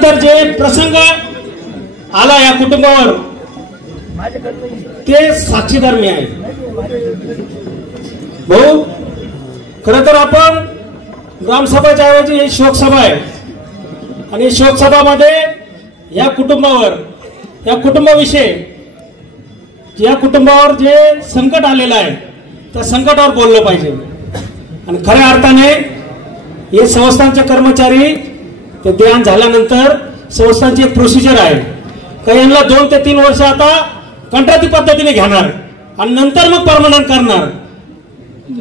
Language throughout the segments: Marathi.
त्यानंतर जे प्रसंग आला या कुटुंबावर ते साक्षीदार मी आहे भाऊ. खरं तर आपण ग्रामसभाच्या ऐवजी ही शोकसभा आहे आणि शोकसभामध्ये या कुटुंबावर, या कुटुंबाविषयी, या कुटुंबावर जे संकट आलेलं आहे त्या संकटावर बोललं पाहिजे. आणि खऱ्या अर्थाने हे संस्थांचे कर्मचारी ते देहांत झाल्यानंतर संस्थांची एक प्रोसिजर आहे का यांना 2 ते 3 वर्ष आता कंत्राटी पद्धतीने घेणार आणि नंतर मग परमनंट करणार.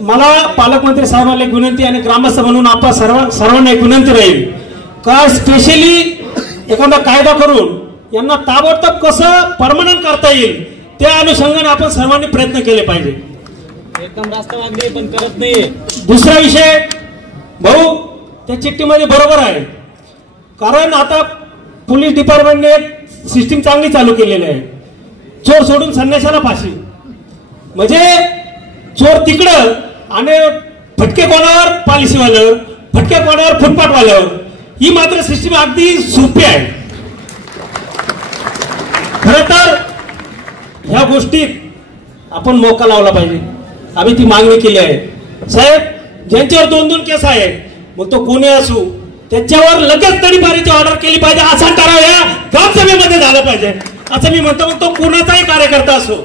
मला पालकमंत्री साहेबांना एक विनंती आणि ग्रामस्थ म्हणून आपण सर्वांना एक विनंती राहील का स्पेशली एखादा कायदा करून यांना ताबडतोब कसं परमनंट करता येईल त्या अनुषंगाने आपण सर्वांनी प्रयत्न केले पाहिजे. एकदम रास्त मागणी पण करत नाहीये. दुसरा विषय भाऊ, त्या चिठ्ठीमध्ये बरोबर आहे कारण आता पोलीस डिपार्टमेंटने एक सिस्टीम चांगली चालू केलेली आहे. चोर सोडून संन्याशाला फाशी, म्हणजे चोर तिकडं आणि फटके कोणावर, पॉलिसीवाल्यावर, फटके कोणावर, फुटपाथवाल्यावर. ही मात्र सिस्टीम अगदी सोपी आहे. खरं तर ह्या गोष्टीत आपण मोका लावला पाहिजे. आम्ही ती मागणी केली आहे. साहेब, ज्यांच्यावर 2-2 केस आहेत मग तो कोणी असू त्याच्यावर लगेच तडीपारीची ऑर्डर केली पाहिजे. असा ठराव या ग्रामसभेमध्ये झाला पाहिजे असं मी म्हणतो. मग तो कोणाचाही कार्यकर्ता असो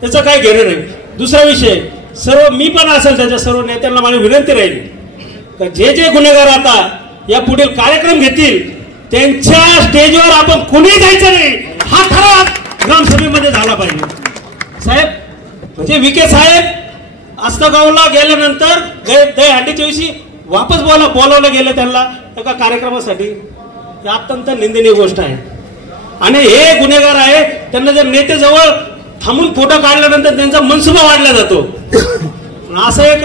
त्याचं काही घेणं नाही. दुसरा विषय, सर्व मी पण असेल त्याच्या सर्व नेत्यांना माझी विनंती राहील का जे जे गुन्हेगार आता या पुढील कार्यक्रम घेतील त्यांच्या स्टेजवर आपण कोणी जायचं नाही हा ठराव ग्रामसभेमध्ये झाला पाहिजे. साहेब, म्हणजे विखे साहेब आस्तगावला गेल्यानंतर दहीहंडीच्या दिवशी वापस बोलावलं गेलं त्यांना एका कार्यक्रमासाठी. ही अत्यंत निंदनीय गोष्ट आहे. आणि हे गुन्हेगार आहे त्यांना जर नेतेजवळ थांबून फोटो काढल्यानंतर त्यांचा मनसुबा वाढला जातो. असं एक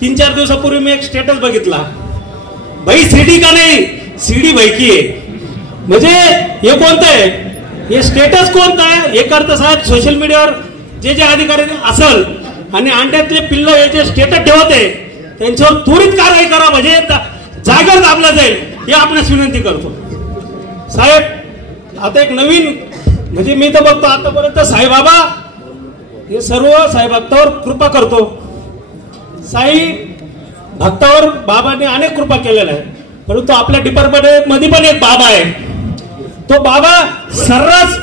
3-4 दिवसापूर्वी मी एक स्टेटस बघितला, भाई सीडी का नाही, सीडी बैकी आहे. म्हणजे हे कोणतं आहे, हे स्टेटस कोणतं आहे हे करतं साहेब. सोशल मीडियावर जे जे अधिकारी असेल आणि अंड्यातले पिल्ल हे जे स्टेटस ठेवते त्यांच्यावर त्वरित कारवाई करा म्हणजे जागर दाबला जाईल हे आपणास विनंती करतो. साहेब, आता एक नवीन म्हणजे मी तर बघतो आतापर्यंत साईबाबा हे सर्व साई भक्तावर कृपा करतो. साई भक्तावर बाबांनी अनेक कृपा केलेल्या आहे. परंतु आपल्या डिपार्टमेंट मध्ये पण एक बाबा आहे. तो बाबा सर्रास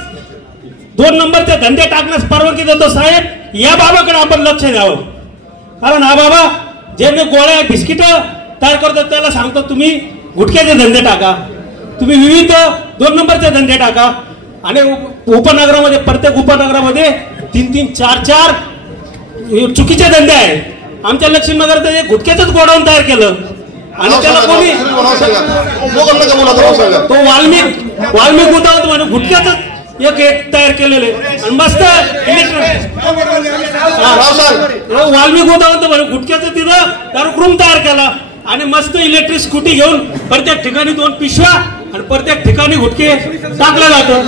2 नंबरचे धंदे टाकण्यास परवानगी देतो. साहेब, या बाबाकडे आपण लक्ष द्यावं कारण हा बाबा ज्यांनी गोळ्या बिस्किट तयार करतो त्याला सांगतो तुम्ही गुटख्याचे धंदे टाका, तुम्ही विविध 2 नंबरचे धंदे टाका. आणि उपनगरामध्ये प्रत्येक उपनगरामध्ये 3-3, 4-4 चुकीचे धंदे आहेत. आमच्या लक्ष्मीनगर गुटख्याचंच गोडाऊन तयार केलं आणि त्याला कोणी तो वाल्मिक गोदावत म्हणे गुटख्याच एक तयार केलेले आणि मस्त वाल्मिक गोदावत म्हणे गुटख्याचं तिथं रूम तयार केला आणि मस्त इलेक्ट्रिक स्कूटी घेऊन प्रत्येक ठिकाणी 2 पिशव्या आणि प्रत्येक ठिकाणी गुटखे टाकलं जातं.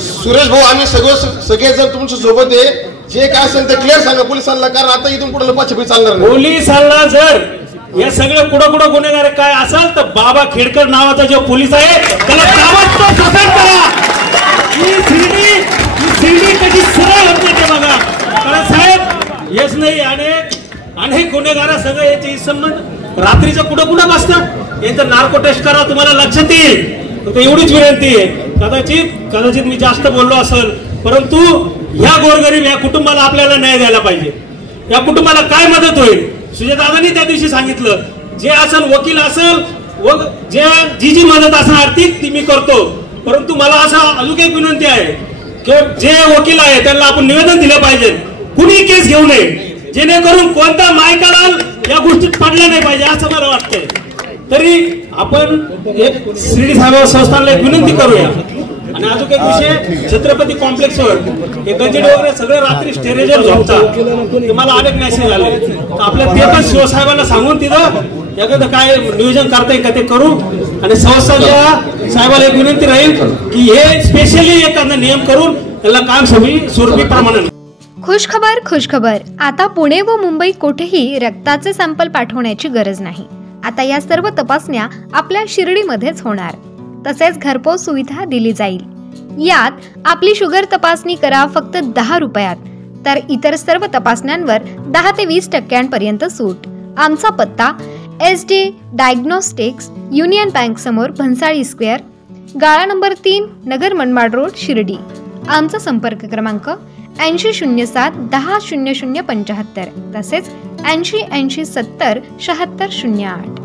सुरेश भाऊ, आम्ही सगळेजण तुमच्या सोबत आहे. जे काय असेल ते क्लिअर सांगा पोलिसांना कारण आता इथून पुढे लपाछपी चालणार नाही. पोलिसांना जर हे सगळे कुठं गुन्हेगार काय असेल तर बाबा खेडकर नावाचा जो पोलीस आहे त्याला ताबडतोब सस्पेंड करा. ही शिर्डी कधी सरळ होत नाही ते बघा. कारण साहेब हेच नाही अनेक गुन्हेगार सगळं याचे संबंध रात्रीचं कुठं बसतात. यांचं नार्को टेस्ट करा तुम्हाला लक्षात येईल. एवढीच विनंती आहे. कदाचित मी जास्त बोललो असेल परंतु ह्या गोरगरीब या कुटुंबाला आपल्याला न्याय द्यायला पाहिजे. या कुटुंबाला काय मदत होईल सुजातादांनी त्या दिवशी सांगितलं जे असेल वकील असेल जी मदत असेल आर्थिक ती मी करतो. परंतु मला असं अजून एक विनंती आहे की जे वकील आहे त्यांना आपण निवेदन दिलं पाहिजे कुणी केस घेऊ नये जेणेकरून कोणता मायकाला या गोष्टीत पडला नाही पाहिजे असं मला वाटतंय. तरी आपण एक शिर्डी साहेब संस्थानला एक विनंती करूया. आणि अजून एक विषय छत्रपती कॉम्प्लेक्सवर हे गंजिड वगैरे सगळे रात्री स्टेरेजवर झोपतात. मला अनेक मेसेज आले आपल्या ते पण शिवसाहेबांना सांगून तिथं एखादं काय नियोजन करता येईल का ते करू. आणि संस्थाच्या साहेबाला एक विनंती राहील की हे स्पेशली एखादा नियम करून त्याला काम स्वरूपी प्रमाणे. खुशखबर, आता पुणे व मुंबई कुठेही रक्ताचे सॅम्पल पाठवण्याची गरज नाही. आता या सर्व तपासण्या आपल्या शिर्डीमध्येच होणार. तसेच घरपोच सुविधा दिली जाईल. यात आपली शुगर तपासणी करा फक्त 10 रुपयात, तर इतर सर्व तपासण्यांवर 10 ते 20% सूट. आमचा पत्ता SD डायग्नोस्टिक्स, युनियन बँक समोर, भन्साळी स्क्वेअर, गाळा नंबर 3, नगर मनमाड रोड, शिर्डी. आमचा संपर्क क्रमांक 8007 10 0075 तसेच 80 80 70 76 08.